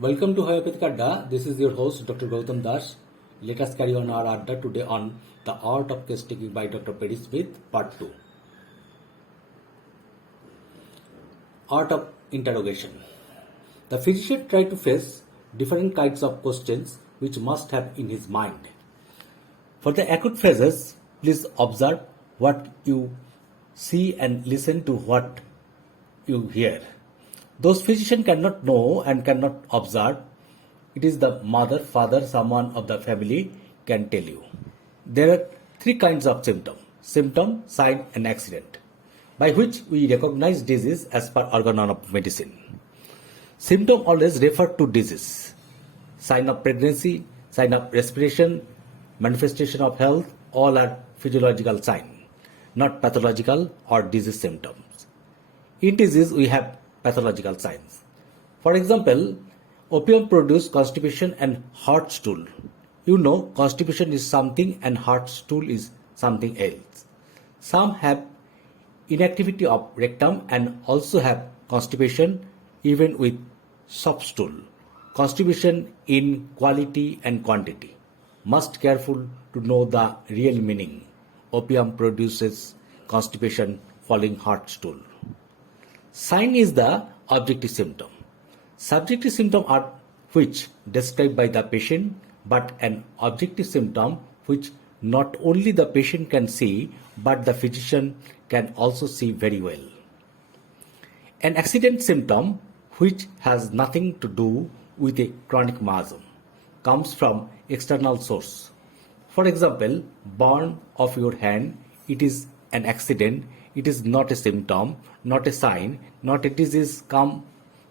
Welcome to Homeopathic Adda. This is your host Dr. Gautam Das. Let us carry on our Adda today on the art of case taking by Dr. Pierre Schmidt, part 2. Art of interrogation. The physician tried to face different kinds of questions which must have in his mind. For the acute phases, please observe what you see and listen to what you hear. Those physicians cannot know and cannot observe. It is the mother, father, someone of the family can tell you. There are three kinds of symptom: sign, and accident, by which we recognize disease as per organ of medicine. Symptom always refer to disease. Sign of pregnancy, sign of respiration, manifestation of health, all are physiological sign, not pathological or disease symptoms. In disease, we have pathological signs. For example, opium produces constipation and hot stool. You know, constipation is something and hot stool is something else. Some have inactivity of rectum and also have constipation even with soft stool. Constipation in quality and quantity. Must careful to know the real meaning. Opium produces constipation following hot stool. Sign is the objective symptom. Subjective symptom are which described by the patient, but an objective symptom which not only the patient can see but the physician can also see very well. An accident symptom which has nothing to do with a chronic miasm comes from external source. For example, burn of your hand, it is an accident. It is not a symptom, not a sign, not a disease, come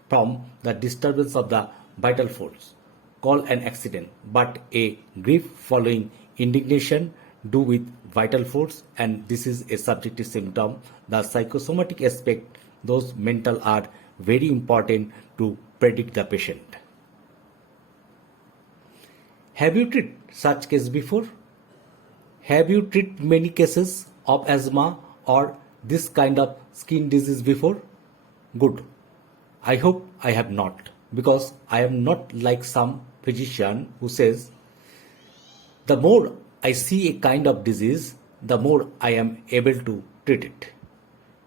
from the disturbance of the vital force. Call an accident, but a grief following indignation do with vital force, and this is a subjective symptom. The psychosomatic aspect, those mental, are very important to predict the patient. Have you treated such case before? Have you treated many cases of asthma or this kind of skin disease before? Good. I hope I have not, because I am not like some physician who says, the more I see a kind of disease, the more I am able to treat it.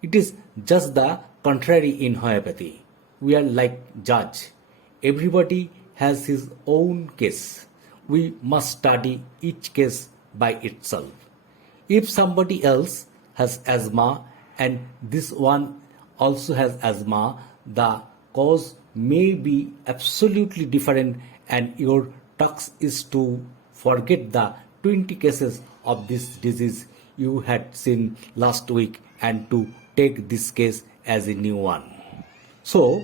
It is just the contrary in homeopathy. We are like judge. Everybody has his own case. We must study each case by itself. If somebody else has asthma and this one also has asthma, the cause may be absolutely different, and your task is to forget the 20 cases of this disease you had seen last week and to take this case as a new one. So,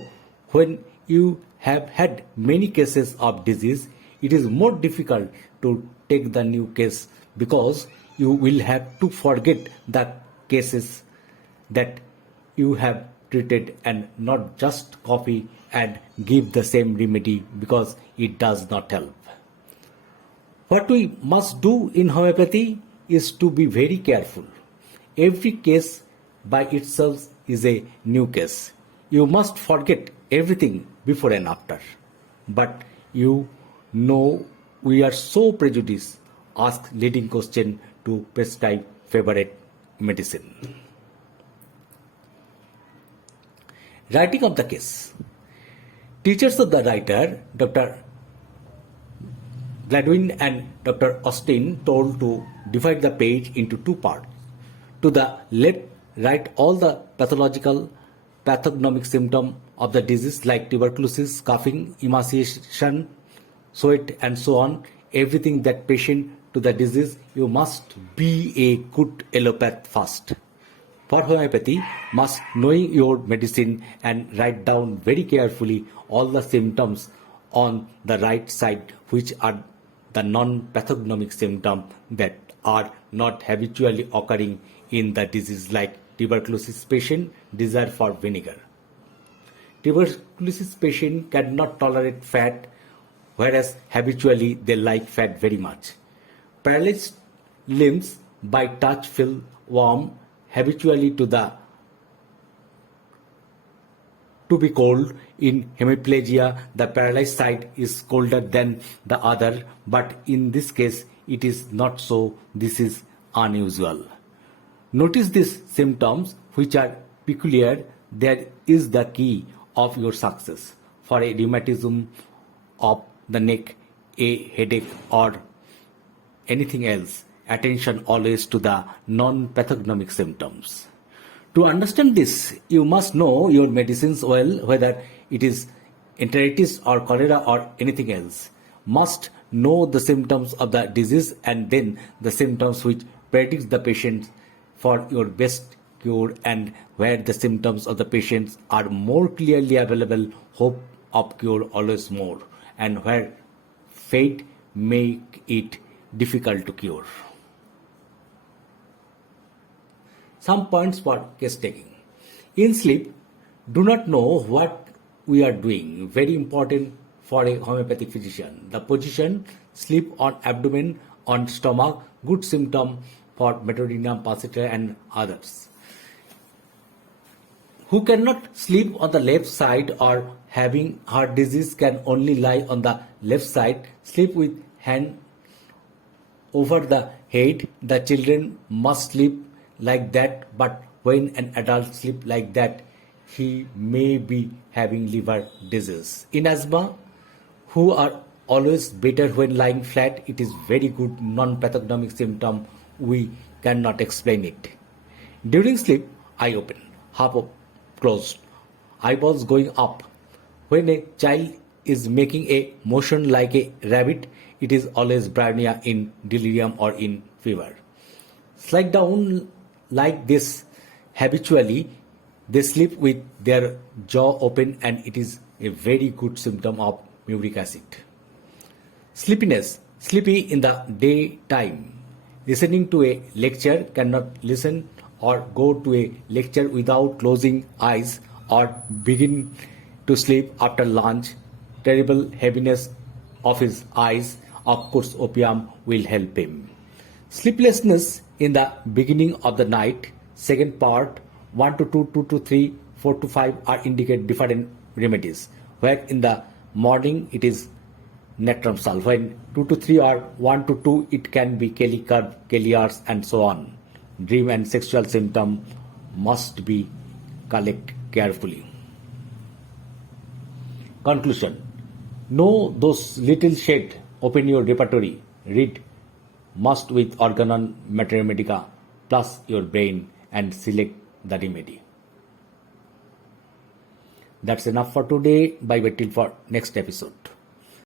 when you have had many cases of disease, it is more difficult to take the new case because you will have to forget the cases that you have treated and not just copy and give the same remedy because it does not help. What we must do in homeopathy is to be very careful. Every case by itself is a new case. You must forget everything before and after. But you know we are so prejudiced, ask leading question to prescribe favorite medicine. Writing of the case. Teachers of the writer, Dr. Gladwin and Dr. Austin, told to divide the page into two parts. To the left, write all the pathognomic symptoms of the disease like tuberculosis, coughing, emaciation, sweat, and so on. Everything that patient to the disease. You must be a good allopath first. For homeopathy, must knowing your medicine and write down very carefully all the symptoms on the right side, which are the non-pathognomic symptoms that are not habitually occurring in the disease, like tuberculosis patient desire for vinegar. Tuberculosis patient cannot tolerate fat, whereas habitually they like fat very much. Paralyzed limbs by touch feel warm habitually to the to be cold. In hemiplegia, the paralyzed side is colder than the other, but in this case, it is not so. This is unusual. Notice these symptoms which are peculiar. There is the key of your success. For a rheumatism of the neck, a headache, or anything else, attention always to the non-pathognomic symptoms. To understand this, you must know your medicines well, whether it is enteritis or cholera or anything else. Must know the symptoms of the disease and then the symptoms which predict the patient for your best cure, and where the symptoms of the patients are more clearly available, hope of cure always more, and where fate make it difficult to cure. Some points for case taking. In sleep, do not know what we are doing. Very important for a homeopathic physician. The position, sleep on abdomen, on stomach, good symptom for metodinium, pulsatile and others. Who cannot sleep on the left side or having heart disease can only lie on the left side, sleep with hand over the head. The children must sleep like that, but when an adult sleep like that, he may be having liver disease. In asthma, who are always better when lying flat, it is very good non-pathognomic symptom. We cannot explain it. During sleep, eye open, half closed, eyeballs going up. When a child is making a motion like a rabbit, it is always bryonia in delirium or in fever. Slide down like this habitually, they sleep with their jaw open, and it is a very good symptom of uric acid. Sleepiness, sleepy in the daytime. Listening to a lecture, cannot listen or go to a lecture without closing eyes, or begin to sleep after lunch. Terrible heaviness of his eyes. Of course, opium will help him. Sleeplessness in the beginning of the night. Second part, 1 to 2, 2 to 3, 4 to 5 are indicate different remedies. Where in the morning it is natrum sal. When 2 to 3 or 1 to 2, it can be Kelly curve, Kellyars and so on. Dream and sexual symptom must be collected carefully. Conclusion. Know those little shade. Open your repertory. Read must with organon materia medica plus your brain and select the remedy. That's enough for today. Bye bye till for next episode.